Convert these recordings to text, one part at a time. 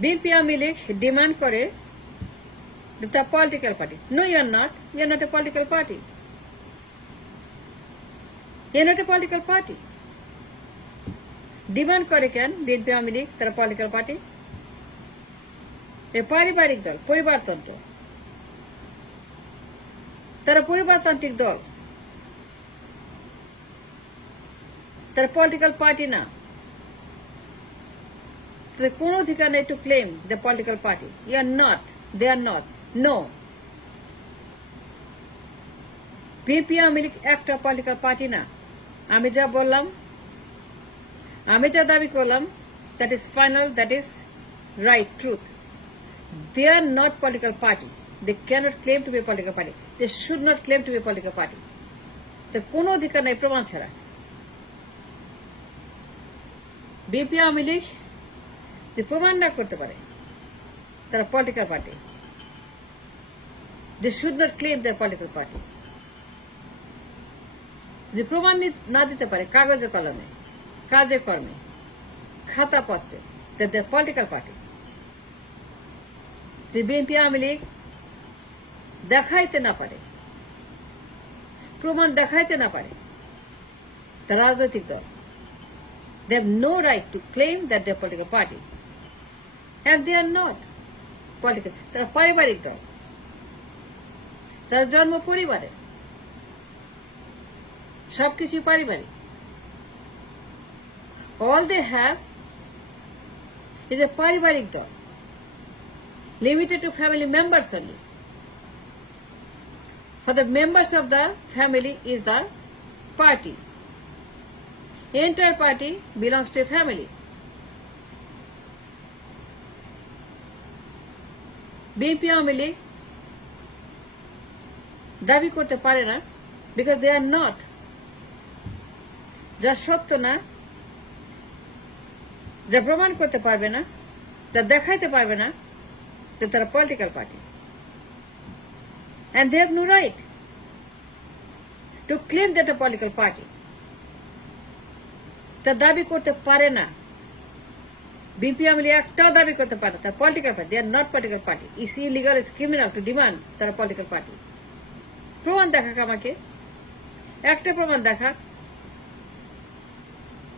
বিএনপি আওয়ামী লীগ ডিমান্ড করে the political party. No, you are not. You are not a political party. You are not a political party. Demand করে কেন বিএনপি আওয়ামী লীগ তারা political party? এ পারিবারিক দল, পরিবারতন্ত্র। তারা পরিবারতান্ত্রিক দল, তারা পলিটিক্যাল পার্টি না। তাদের কোন অধিকার নেই to claim the political party. You are not, they are not. No, BNP Awami League একটা পলিটিক্যাল পার্টি না। আমি যা বললাম, আমি যা দাবি করলাম, that is final, that is right truth. They are not political party. They cannot claim to be a political party. They should not claim to be a political party. তার কোন অধিকার নাই প্রমাণ ছাড়া। বিএনপি আওয়ামী লীগ যে প্রমাণ না করতে পারে তারা political party, they should not claim their political party. যে প্রমাণ না দিতে পারে কাগজে কলমে, কাজে কর্মে, খাতা পত্রে, that they are political party. যে বিএনপি আওয়ামী লীগ দেখাইতে না পারে, প্রমাণ দেখাইতে না পারে, the রাজনৈতিক দল, they have no right to claim that they are political party. And they are not political. তারা পারিবারিক দল, তারা জন্ম পরিবারে, সবকিছু পারিবারিক। All they have is a পারিবারিক দল, limited to family members only. For the members of the family is the party. Entire party belongs to a family. BNP Awami লীগ দাবি করতে পারে না, because they are not, যা সত্য না, যা প্রমাণ করতে পারবে না, যা দেখাইতে পারবে না, তারা political party. And they have no right to claim that a political party. তা দাবি করতে পারে না। বিএনপি আওয়ামী লীগ একটাও দাবি করতে পারে না তারা political party. They are not political party. It's illegal, it's criminal to demand তারা পলিটিক্যাল পার্টি। প্রমাণ দেখাক আমাকে, একটা প্রমাণ দেখাক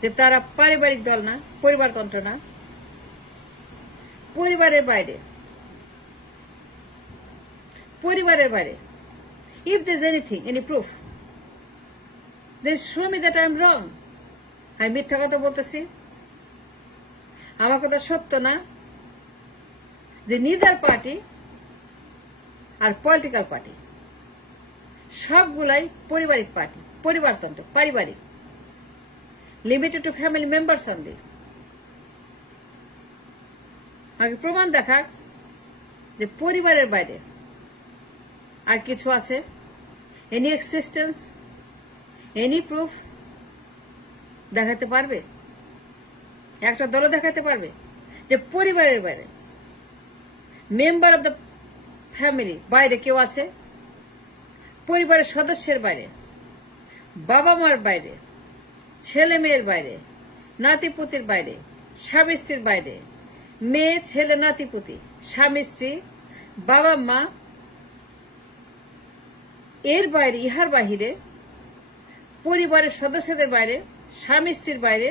যে তারা পারিবারিক দল না, পরিবারতন্ত্র না, পরিবারের বাইরে, পরিবারের বাইরে। If there's anything, any proof, then show me that I am wrong. আমি মিথ্যা কথা বলতেছি, আমার কথা সত্য না, যে নিদার পার্টি আর পলিটিক্যাল পার্টি সবগুলাই পারিবারিক পার্টি, পরিবারতন্ত্র, পারিবারিক, limited to family members only. আমাকে প্রমাণ দেখাক যে পরিবারের বাইরে আর কিছু আছে। এনি এক্সিস্টেন্স, এনি প্রুফ দেখাতে পারবে? একটা দলও দেখাতে পারবে যে পরিবারের বাইরে, মেম্বার অব দ্য ফ্যামিলি বাইরে কেউ আছে? পরিবারের সদস্যের বাইরে, বাবা মার বাইরে, ছেলে মেয়ের বাইরে, নাতিপুতির বাইরে, স্বামী স্ত্রীর বাইরে, মেয়ে ছেলে নাতিপুতি, স্বামী স্ত্রী, বাবা মা, এর বাইরে, ইহার বাহিরে, পরিবারের সদস্যদের বাইরে, স্বামী স্ত্রীর বাইরে,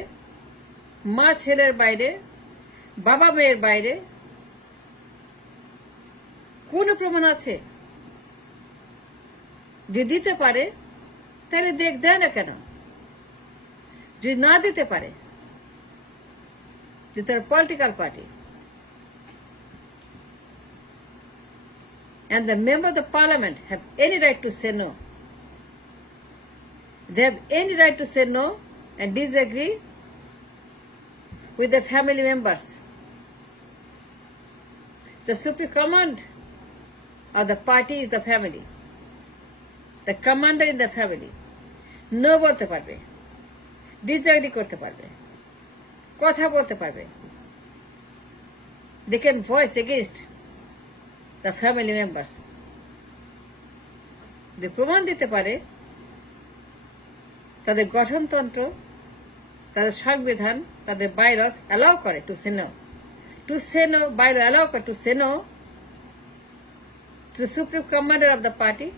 মা ছেলের বাইরে, বাবা মেয়ের বাইরে কোন প্রমাণ আছে? যে দিতে পারে তাহলে দেয় না কেন? যদি না দিতে পারে, যে তার political party, and the member of the parliament have any right to say no. They have any right to say no and disagree with the family members. The supreme command of the party is the family. The commander in the family. No বলতে পারবে, disagree করতে পারবে, কথা বলতে পারবে। They can voice against the family members. যে প্রমাণ দিতে পারে তাদের গঠনতন্ত্র, তাদের সংবিধান, তাদের বাইলস অ্যালাউ করে to say no. to say no, bylaw allow to say no to the supreme commander of the party,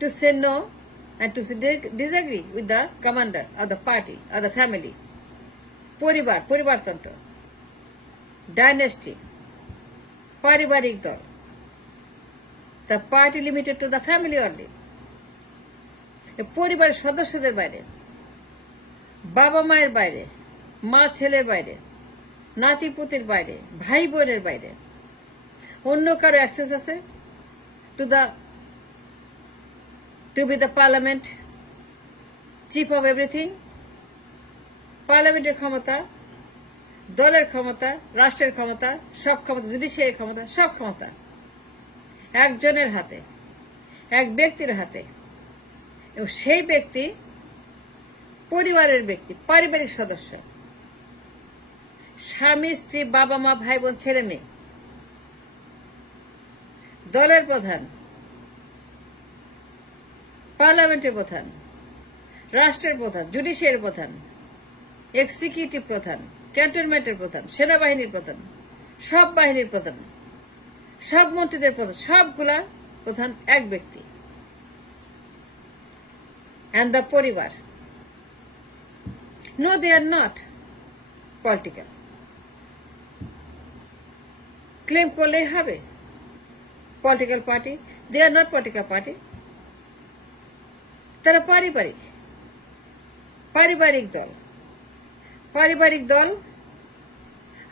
to say no and to disagree with the commander of the party or the family. Poribar tantra, dynasty, paribarik dal. The party limited to the family only. পরিবারের সদস্যদের বাইরে, বাবা মায়ের বাইরে, মা ছেলের বাইরে, নাতি পুতির বাইরে, ভাই বোনের বাইরে অন্য কারো অ্যাক্সেস আছে to be the parliament, chief of everything. পার্লামেন্টের ক্ষমতা, দলের ক্ষমতা, রাষ্ট্রের ক্ষমতা, সব ক্ষমতা, জুডিশিয়ারি ক্ষমতা, সব ক্ষমতা একজনের হাতে, এক ব্যক্তির হাতে। এবং সেই ব্যক্তি পরিবারের ব্যক্তি, পারিবারিক সদস্য, স্বামী স্ত্রী বাবা মা ভাই বোন ছেলে মেয়ে, দলের প্রধান, পার্লামেন্টের প্রধান, রাষ্ট্রের প্রধান, জুডিশিয়ারি প্রধান, এক্সিকিউটিভ প্রধান, ক্যান্টনমেন্টের প্রধান, সেনাবাহিনীর প্রধান, সব বাহিনীর প্রধান, সব মন্ত্রীদের প্রধান, সবগুলা প্রধান এক ব্যক্তি। And the পরিবার, no, they are not political. Claim করলেই হবে political party, they are not political party. তারা পারিবারিক দল,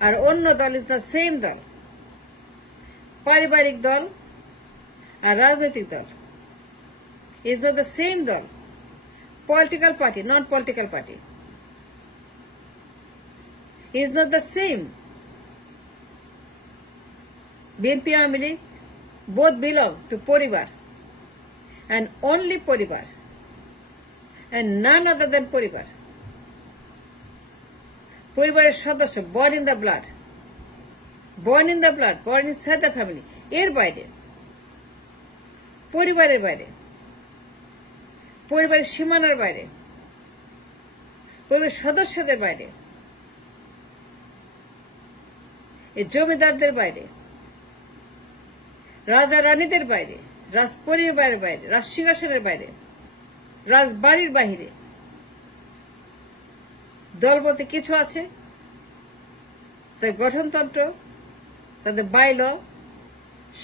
আর অন্য দল ইজ দ্য সেম দল। পারিবারিক দল আর রাজনৈতিক দল ইজ নট দ্য সেম দল। Political party, non-political party is not the same. BNP Awami League both belong to Poribar and only Poribar and none other than Poribar. Poribarer সদস্য, born in the blood, born inside the family. এর বাইরে, পরিবারের বাইরে, পরিবারের সীমানার বাইরে, পরিবারের সদস্যদের বাইরে, এই জমিদারদের বাইরে, রাজা রানীদের বাইরে, রাজ পরিবারের বাইরে, রাজ সিংহাসনের বাইরে, রাজবাড়ির বাহিরে দল বলতে কিছু আছে। তাদের গঠনতন্ত্র, তাদের বাইল,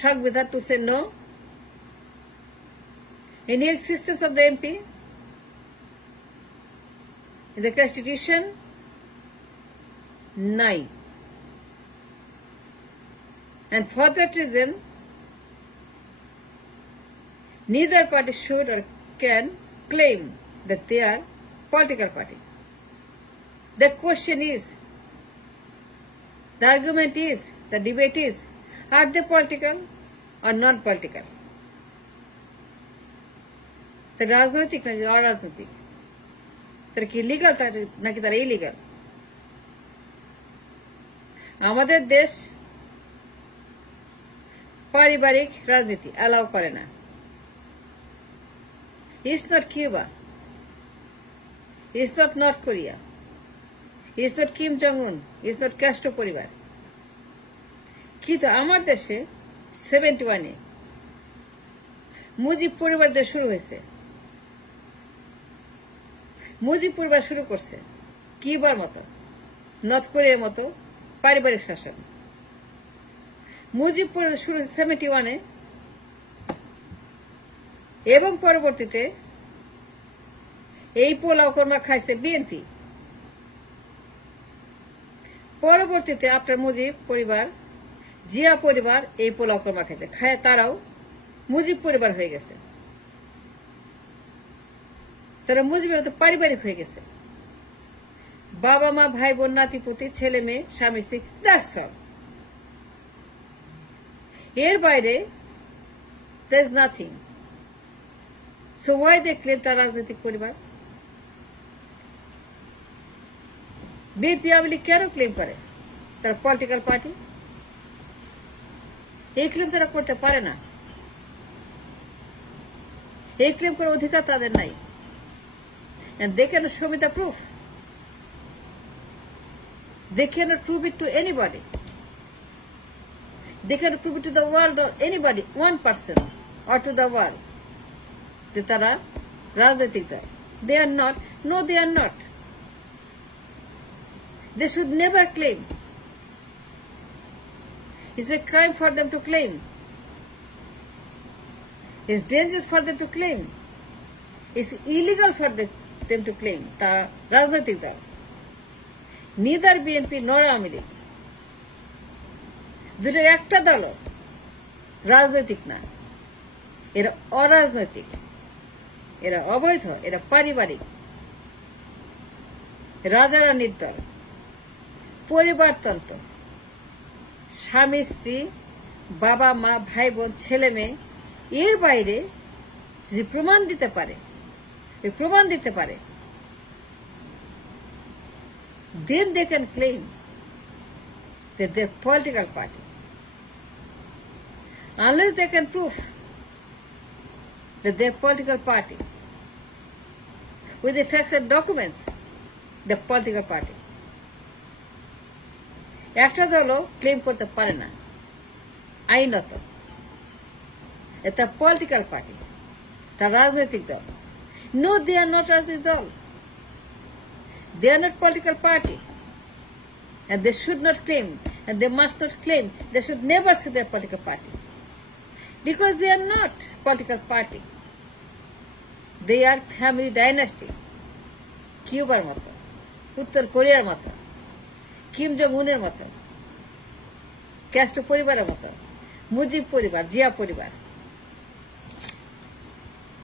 সংবিধান to say no, any existence of the MP in the Constitution, নাই। And for that reason, neither party should or can claim that they are political party. The question is, the argument is, the debate is, are they political or non-political? রাজনৈতিক নাকি অরাজনৈতিক, তারা কি লিগাল নাকি তারা ইলিগাল? আমাদের দেশ পারিবারিক রাজনীতি অ্যালাউ করে না। It's not Cuba, it's not North Korea, it's not Kim Jong Un, it's not Castro পরিবার। কিন্তু আমার দেশে 71-এ মুজিব পরিবার দিয়ে শুরু হয়েছে। মুজিব পরিবার শুরু করছে কিউবার মতো, নর্থ কোরিয়ার মতো পারিবারিক শাসন। মুজিব পরিবার শুরু হয়েছে 71-এ এবং পরবর্তীতে এই পোলাও কর্মা খাইছে বিএনপি। পরবর্তীতে আপনার মুজিব পরিবার, জিয়া পরিবার এই পোলাও কর্মা খাইছে, খায় তারাও মুজিব পরিবার হয়ে গেছে। তারা মুজিবের মতো পারিবারিক হয়ে গেছে, বাবা মা ভাই বোন নাতি পুতি ছেলে মেয়ে স্বামী স্ত্রী, দ্যাটস অল। এর বাইরে there is nothing. So why they claim তারা রাজনৈতিক পরিবার? বিএনপি আওয়ামী লীগ কেন ক্লেম করে তারা পলিটিক্যাল পার্টি? এই ক্লেম তারা করতে পারে না, এই ক্লেম করার অধিকার তাদের নাই। And they cannot show me the proof. They cannot prove it to anybody. They can prove it to the world or anybody, one person, or to the world. যে তারা রাজনৈতিক দল। They are not. No, they are not. They should never claim. It's a crime for them to claim. It's dangerous for them to claim. It's illegal for them to claim. তারা রাজনৈতিক দল। Neither BNP nor Awami League দুটোর একটা দলও রাজনৈতিক না, এরা অরাজনৈতিক, এরা অবৈধ, এরা পারিবারিক, রাজা রানীর দল, পরিবারতন্ত্র, স্বামী স্ত্রী, বাবা মা, ভাই বোন, ছেলে মেয়ে, এর বাইরে যদি প্রমাণ দিতে পারে then they can claim that they're political party. Unless they can prove that they're political party with the facts and documents, they're political party. একটা দলও ক্লেম করতে পারে না আইনত এটা পলিটিক্যাল পার্টি, তার রাজনৈতিক দল। No, they are not রাজনৈতিক দল. They are not political party. And they should not claim, and they must not claim. They should never say they're political party. Because they are not political party. They are family dynasty. কিউবার মতো, উত্তর কোরিয়ার মতো, Kim Jong উনের মতো, ক্যাস্ট্রো পরিবারের মতো, মুজিব পরিবার, জিয়া পরিবার।